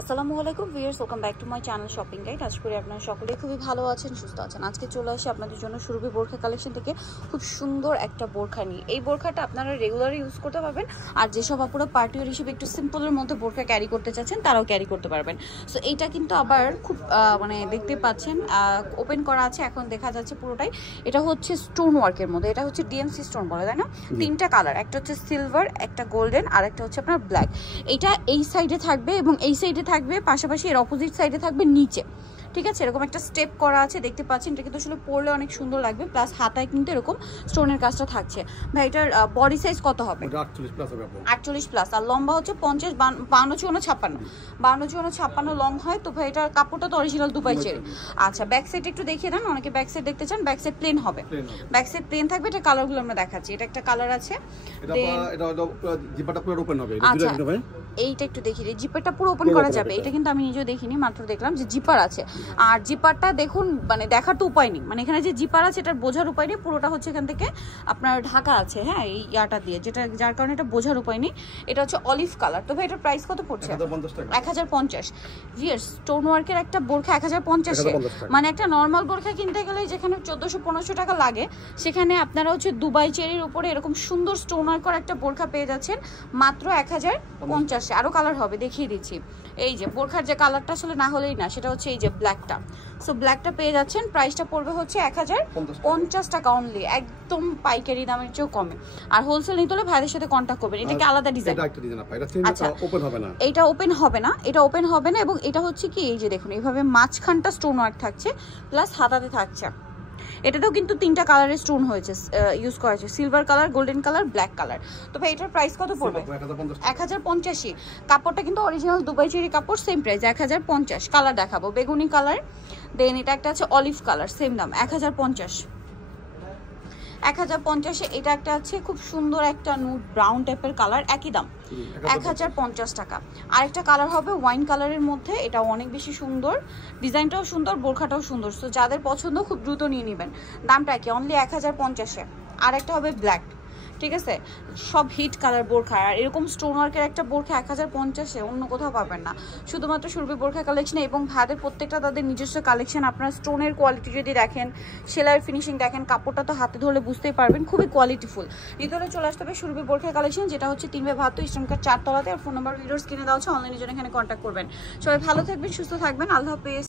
আসসালামু আলাইকুম viewers, welcome back to my channel shopping guide. আশা করি আপনারা সকলেই খুবই ভালো আছেন, সুস্থ আছেন। আজকে চলে আসি আপনাদের জন্য সুরভি বোরখা কালেকশন থেকে খুব সুন্দর একটা বোরখা নিয়ে। এই বোরখাটা আপনারা রেগুলারই ইউজ করতে পারবেন, আর যেসব আপুরা পার্টি ওয়্যার হিসেবে একটু সিম্পলের মধ্যে বোরখা ক্যারি করতে চাচ্ছেন তারাও ক্যারি করতে পারবেন। সো এইটা কিন্তু আবার খুব দেখতে পাচ্ছেন ওপেন করা আছে, এখন দেখা যাচ্ছে পুরোটাই। এটা হচ্ছে স্টোন ওয়ার্কের মধ্যে, এটা হচ্ছে ডিএমসি স্টোন বলে, তাই না? তিনটা কালার, একটা হচ্ছে সিলভার, একটা গোল্ডেন, আর একটা হচ্ছে আপনার ব্ল্যাক। এইটা এই সাইডে থাকবে এবং এই সাইডে থাকবে, পাশাপাশি এর অপোজিট সাইডে থাকবে নিচে। ঠিক আছে, এরকম একটা স্টেপ করা আছে, দেখতে পাচ্ছেন। এটা কিন্তু আসলে পরলে অনেক সুন্দর লাগবে, প্লাস হাতায় কিন্তু এরকম স্টোনের কাজটা থাকছে। ভাই এটার বডি সাইজ কত হবে? 48 প্লাস, আর লম্বা হচ্ছে 50, 52, 54, 52, 56 লং হয়। তো ভাই এটার কাপড়টা তো অরিজিনাল দুবাই চেরি। আচ্ছা, ব্যাক সাইড একটু দেখিয়ে দেন, অনেকে ব্যাক সাইড দেখতে চান। ব্যাক সাইড প্লেন হবে, ব্যাক সাইড প্লেন থাকবে। এটা কালারগুলো আমরা দেখাচ্ছি। এটা একটা কালার আছে, এইটা একটু দেখি, জিপারটা পুরো ওপেন করা যাবে। এটা কিন্তু আমি নিজেও দেখিনি, মাত্র দেখলাম যে জিপার আছে। আর জিপারটা দেখুন, মানে দেখার তো উপায় নেই, মানে এখানে যে জিপার আছে এটার বোঝার উপায় নেই। পুরোটা হচ্ছে এখান থেকে আপনার ঢাকা আছে, হ্যাঁ, এই ইয়াটা দিয়ে, যেটা যার কারণে এটা বোঝার উপায় নেই। এটা হচ্ছে অলিভ কালার। তো ভাই এটার প্রাইস কত পড়ছে? 1050। ভিউয়ার্স, স্টোন ওয়ার্কের একটা বোরখা 1050, মানে একটা নর্মাল বোরখা কিনতে গেলে যেখানে 1400-1500 টাকা লাগে, সেখানে আপনারা হচ্ছে দুবাই চেরির উপরে এরকম সুন্দর স্টোন ওয়ার্ক করা একটা বোরখা পেয়ে যাচ্ছেন মাত্র 1050। আরো কালার হবে, দেখিয়ে দিচ্ছি। এই যে বোরখার যে কালারটা আসলে না হলেই না, সেটা হচ্ছে এই যে ব্ল্যাকটা। সো ব্ল্যাকটা পেয়ে যাচ্ছেন, প্রাইসটা পড়বে হচ্ছে 1050 টাকা অনলি, একদম পাইকারি দামের চেয়েও কমে। আর হোলসেল নিতে হলে ভাইদের সাথে কন্ট্যাক্ট করবেন। এটা কি আলাদা ডিজাইন? আচ্ছা, এটা ওপেন হবে না, এটা ওপেন হবে না। এবং এটা হচ্ছে কি, এই যে দেখুন, এইভাবে মাঝখানটা স্টোন ওয়ার্ক থাকছে, প্লাস হাতাতে থাকছে। এটাতেও কিন্তু তিনটা কালারের স্টোন হয়েছে, ইউজ করা হয়েছে, silver colour, golden colour, black colour. তো ভাই এটার প্রাইস কত পড়বে? 1050। কাপড়টা কিন্তু অরিজিনাল দুবাই চেরি কাপড়, সেম প্রাইস 1050। কালার দেখাবো, বেগুনি কালার, দেন এটা একটা আছে অলিভ কালার, সেম দাম 1050। 1050। এটা একটা আছে খুব সুন্দর একটা নুড ব্রাউন টাইপের কালার, একই দাম 1050 টাকা। আরেকটা কালার হবে ওয়াইন কালারের মধ্যে, এটা অনেক বেশি সুন্দর, ডিজাইনটাও সুন্দর, বোরখাটাও সুন্দর। সো যাদের পছন্দ খুব দ্রুত নিয়ে নেবেন, দামটা কি অনলি 1050-এ। আর একটা হবে ব্ল্যাক, ঠিক আছে, সব হিট কালার বোরখা। আর এরকম স্টোন ওয়ার্কের একটা বোরখা 1050-এ অন্য কোথাও পাবেন না, শুধুমাত্র সুরভি বোরখা কালেকশনে। এবং ভাইদের প্রত্যেকটা তাদের নিজস্ব কালেকশন। আপনারা স্টোনের কোয়ালিটি যদি দেখেন, সেলাইয়ের ফিনিশিং দেখেন, কাপড়টা তো হাতে ধরলে বুঝতেই পারবেন, খুবই কোয়ালিটিফুল। ভিতরে চলে আসতে হবে সুরভি বোরখা কালেকশন, যেটা হচ্ছে 3/72 ইস্টার্নকার 4 তলাতে। আর ফোন নাম্বার ভিডিওর স্ক্রিনে দেওয়া হচ্ছে, অনলাইনে জন্য এখানে কন্ট্যাক্ট করবেন। সবাই ভালো থাকবেন, সুস্থ থাকবেন, আল্লাহ হাফেজ।